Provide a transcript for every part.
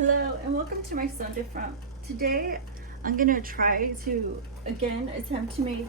Hello and welcome to my Sunday Front. Today I'm gonna try to again attempt to make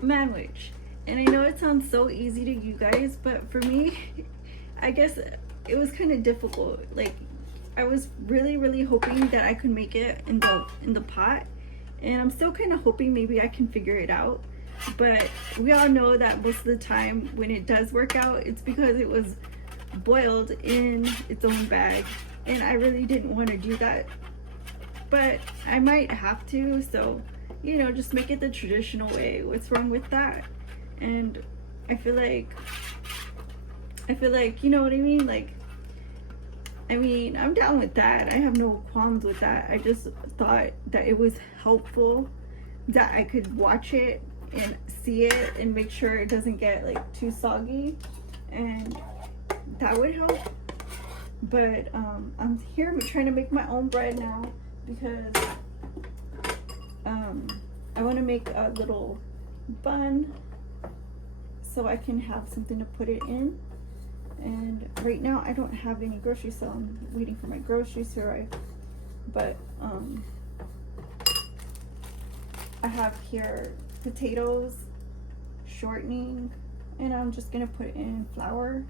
manwich. And I know it sounds so easy to you guys, but for me, I guess it was kind of difficult. Like I was really hoping that I could make it in the pot, and I'm still kind of hoping maybe I can figure it out. But we all know that most of the time when it does work out, it's because it was boiled in its own bag, and I really didn't want to do that, but I might have to. So just make it the traditional way. What's wrong with that? And I feel like you know what I mean. I'm down with that. I have no qualms with that. I just thought that it was helpful that I could watch it and see it and make sure it doesn't get like too soggy, and that would help. But I'm here trying to make my own bread now because I want to make a little bun so I can have something to put it in. And right now I don't have any groceries, so I'm waiting for my groceries to arrive. But I have here potatoes, shortening, and I'm just gonna put in flour.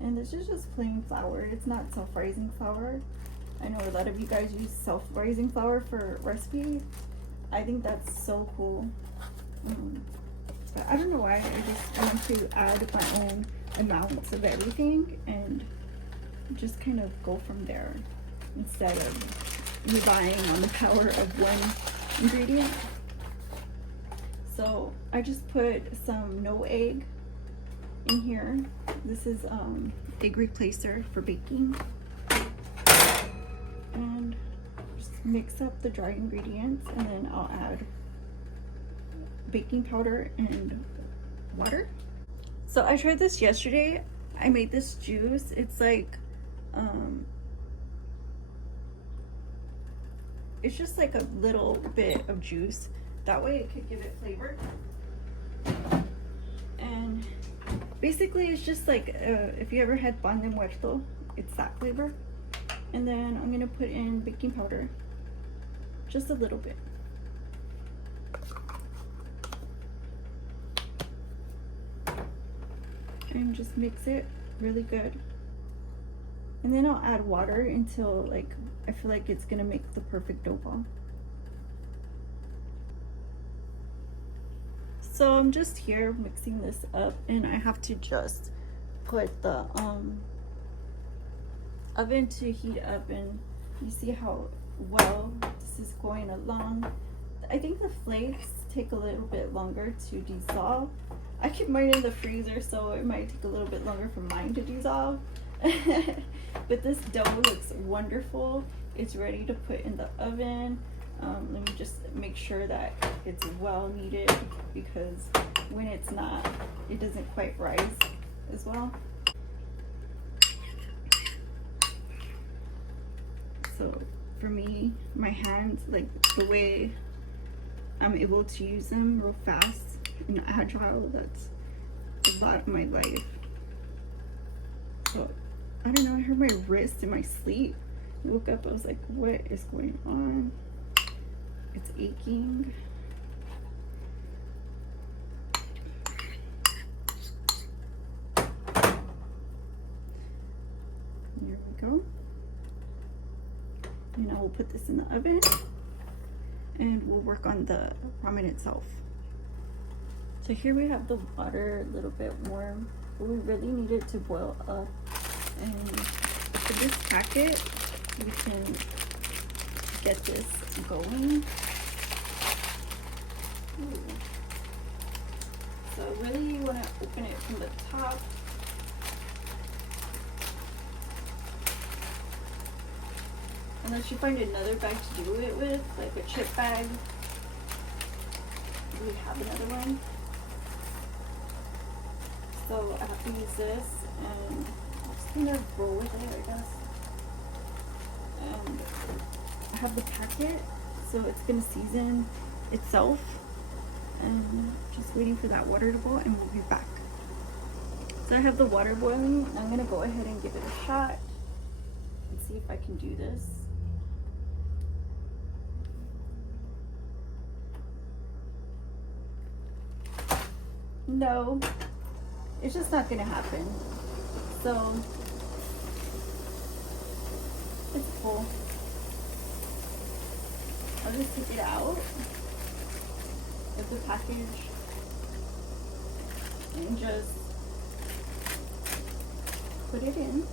And this is just plain flour. It's not self-rising flour. I know a lot of you guys use self-rising flour for recipes. I think that's so cool. But I don't know why. I just want to add my own amounts of everything and just kind of go from there instead of relying on the power of one ingredient. So I just put some no egg in here. This is egg replacer for baking, and just mix up the dry ingredients, and then I'll add baking powder and water. So I tried this yesterday. I made this juice. It's like it's just like a little bit of juice. That way it could give it flavor. And basically it's just like if you ever had pan de muerto, it's that flavor. And then I'm gonna put in baking powder, just a little bit. And just mix it really good. And then I'll add water until I feel like it's gonna make the perfect dough ball. So I'm just here mixing this up, and I have to just put the oven to heat up, and you see how well this is going along. I think the flakes take a little bit longer to dissolve. I keep mine in the freezer, so it might take a little bit longer for mine to dissolve. But this dough looks wonderful. It's ready to put in the oven. Let me just make sure that it's well kneaded, because when it's not, it doesn't quite rise as well. So for me, my hands, like the way I'm able to use them real fast and agile, that's a lot of my life. So I don't know, I heard my wrist in my sleep. I woke up, I was like, what is going on? It's aching. There we go. And I will put this in the oven, and we'll work on the ramen itself. So here we have the water a little bit warm, but we really need it to boil up. And for this packet, we can get this going. Ooh. So really you want to open it from the top. Unless you find another bag to do it with, like a chip bag. We have another one. So I have to use this, and I'm just gonna roll with it, I guess. And I have the packet, so it's gonna season itself. And just waiting for that water to boil, and we'll be back. So I have the water boiling. I'm gonna go ahead and give it a shot and see see if I can do this. No, it's just not gonna happen. So it's full. I'll just take it out of the package and just put it in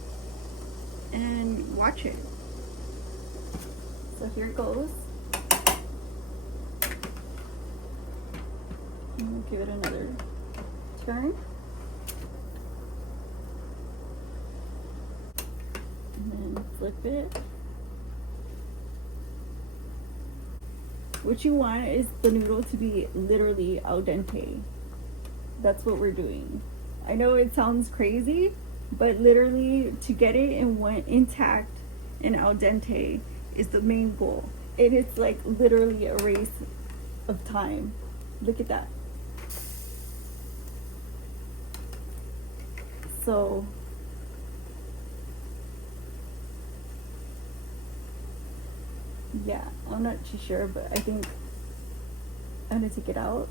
and watch it. So here it goes. And we'll give it another turn. And then flip it. What you want is the noodle to be literally al dente. That's what we're doing. I know it sounds crazy, but literally to get it in one intact and al dente is the main goal. And it's like literally a race of time. Look at that. So yeah, I'm not too sure, but I think I'm gonna take it out.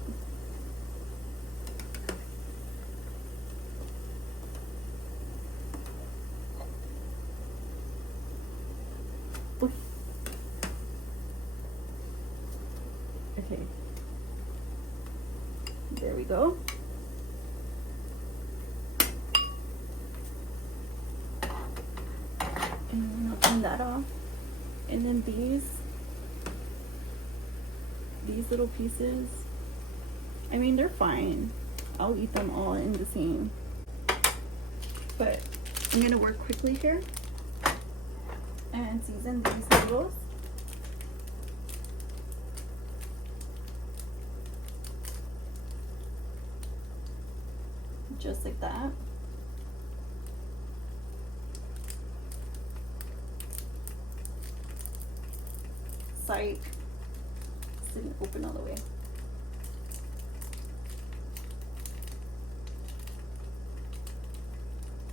Oof. Okay, there we go. And I'll turn that off. And then these little pieces, I mean, they're fine. I'll eat them all in the same. But I'm gonna work quickly here and season these noodles. Just like that. Psych. Didn't open all the way.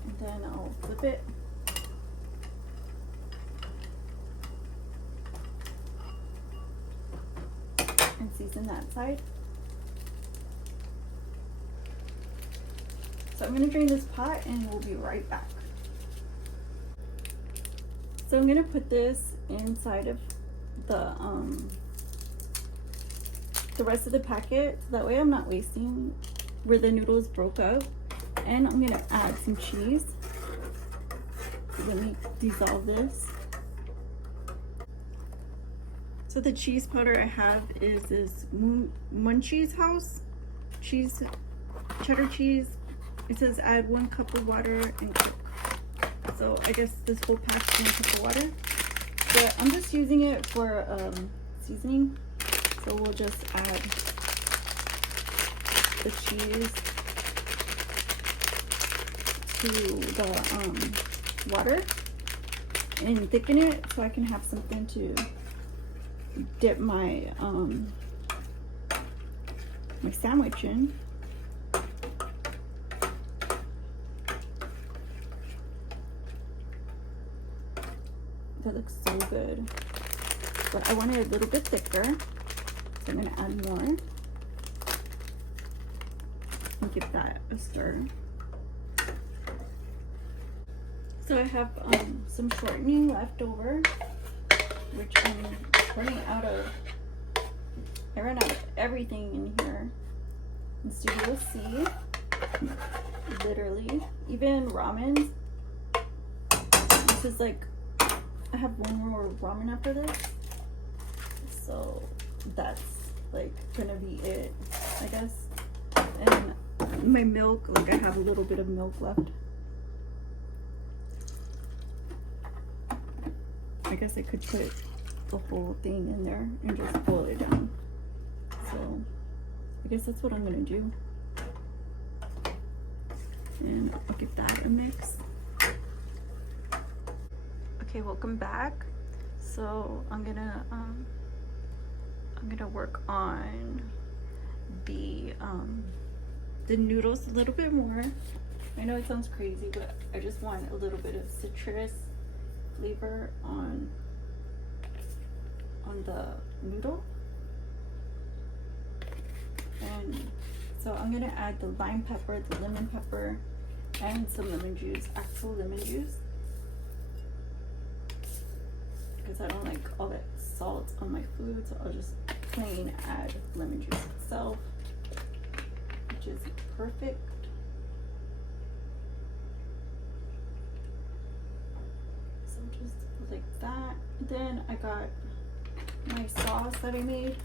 And then I'll flip it. And season that side. So I'm gonna drain this pot and we'll be right back. So I'm gonna put this inside of the rest of the packet, so that way I'm not wasting where the noodles broke up. And I'm gonna add some cheese. Let me dissolve this. So the cheese powder I have is this Manwhich house cheese, cheddar cheese. It says add 1 cup of water and cook. So I guess this whole pack's 1 cup of water. But I'm just using it for seasoning. So we'll just add the cheese to the water and thicken it so I can have something to dip my my sandwich in. That looks so good. But I want it a little bit thicker. So I'm gonna add more and give that a stir. So I have some shortening left over, which I'm running out of. I ran out of everything in here. In Studio C, literally, even ramen. This is like, I have one more ramen after this, so that's like gonna be it, I guess. And my milk, like I have a little bit of milk left. I guess I could put the whole thing in there and just boil it down. So I guess that's what I'm gonna do. And I'll give that a mix. Okay, welcome back. So I'm gonna work on the noodles a little bit more. I know it sounds crazy, but I just want a little bit of citrus flavor on the noodle. And so I'm gonna add the lime pepper, the lemon pepper, and some lemon juice, actual lemon juice, because I don't like all that salt on my food, so I'll just plain add lemon juice itself, which is perfect. So just like that. Then I got my sauce that I made.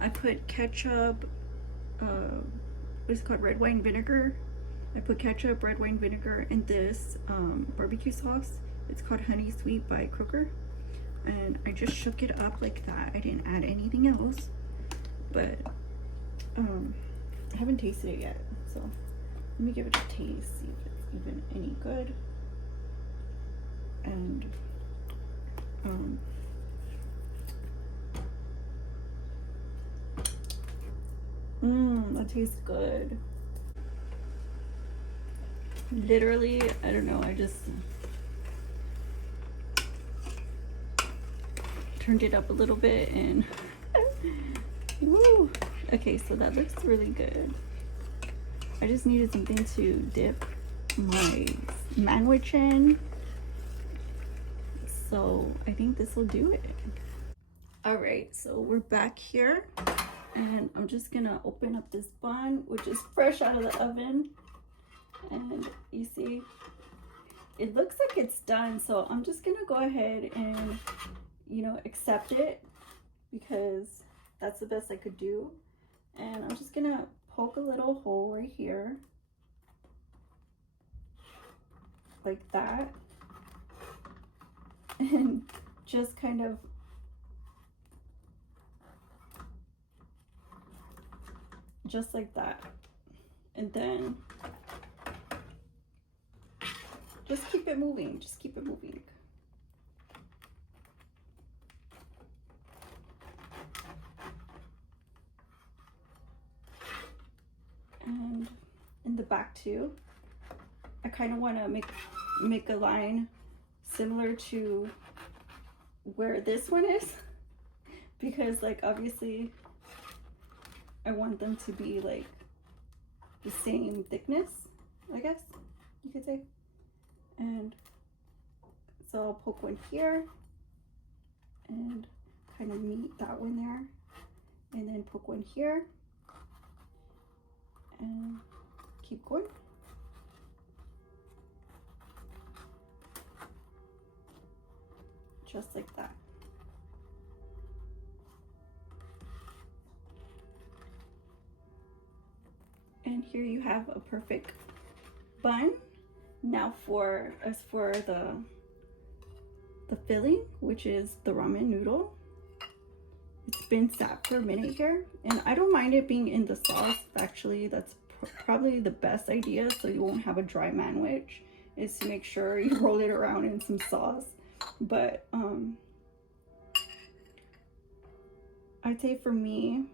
I put ketchup, what's it called, red wine vinegar. I put ketchup, red wine vinegar, and this barbecue sauce. It's called Honey Sweet by Crooker. And I just shook it up like that. I didn't add anything else, but I haven't tasted it yet, so let me give it a taste, see if it's even any good. And that tastes good. Literally, I don't know, I just turned it up a little bit and woo. Okay, so that looks really good. I just needed something to dip my Manwhich in, so I think this will do it. All right, so we're back here, and I'm just gonna open up this bun, which is fresh out of the oven. And you see, it looks like it's done, so I'm just gonna go ahead and, you know, accept it, because that's the best I could do. And I'm just gonna poke a little hole right here, like that, and just kind of just like that. And then just keep it moving, just keep it moving. And in the back too, I kind of want to make a line similar to where this one is, because like obviously I want them to be like the same thickness, I guess you could say. And so I'll poke one here and kind of meet that one there, and then poke one here and keep going. Just like that. And here you have a perfect bun. Now for the filling, which is the ramen noodle. It's been sat for a minute here, and I don't mind it being in the sauce. Actually, that's probably the best idea, so you won't have a dry Manwhich, is to make sure you roll it around in some sauce. But I'd say for me,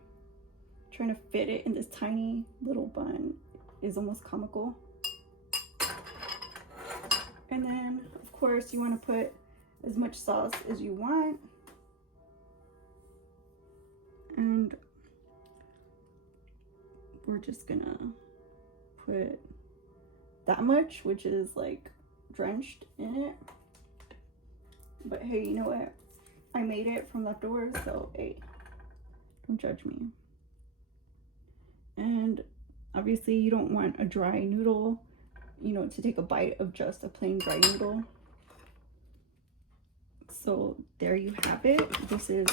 trying to fit it in this tiny little bun is almost comical. And then of course you want to put as much sauce as you want, and we're just gonna put that much, which is like drenched in it. But hey, you know what, I made it from leftovers, so hey, don't judge me. And obviously you don't want a dry noodle, you know, to take a bite of just a plain dry noodle. So there you have it. This is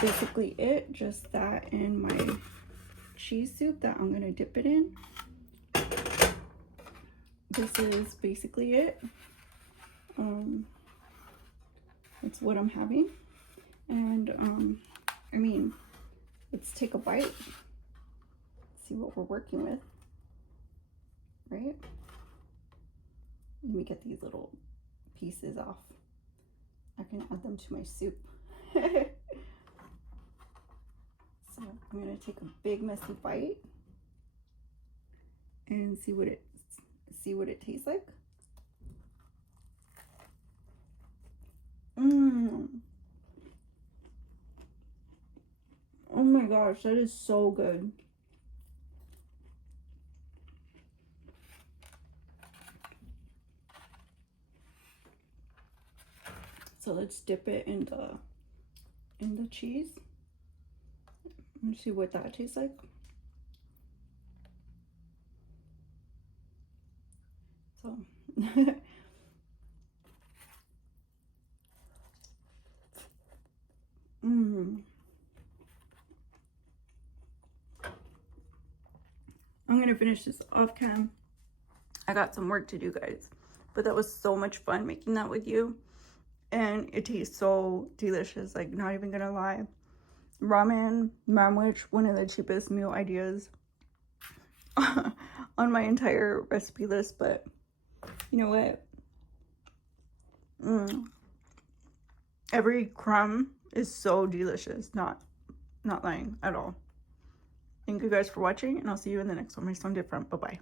basically it, just that and my cheese soup that I'm gonna dip it in. This is basically it. That's what I'm having. And I mean, let's take a bite, see what we're working with, right? Let me get these little pieces off. I can add them to my soup. So I'm gonna take a big messy bite and see what it tastes like. gosh, that is so good. So let's dip it in the cheese. Let's see what that tastes like. So I'm gonna finish this off cam. I got some work to do, guys, but that was so much fun making that with you, and it tastes so delicious, like, not even gonna lie. Ramen, Manwhich, one of the cheapest meal ideas on my entire recipe list, but you know what? Every crumb is so delicious. Not lying at all. Thank you guys for watching, and I'll see you in the next one. My son different. Bye-bye.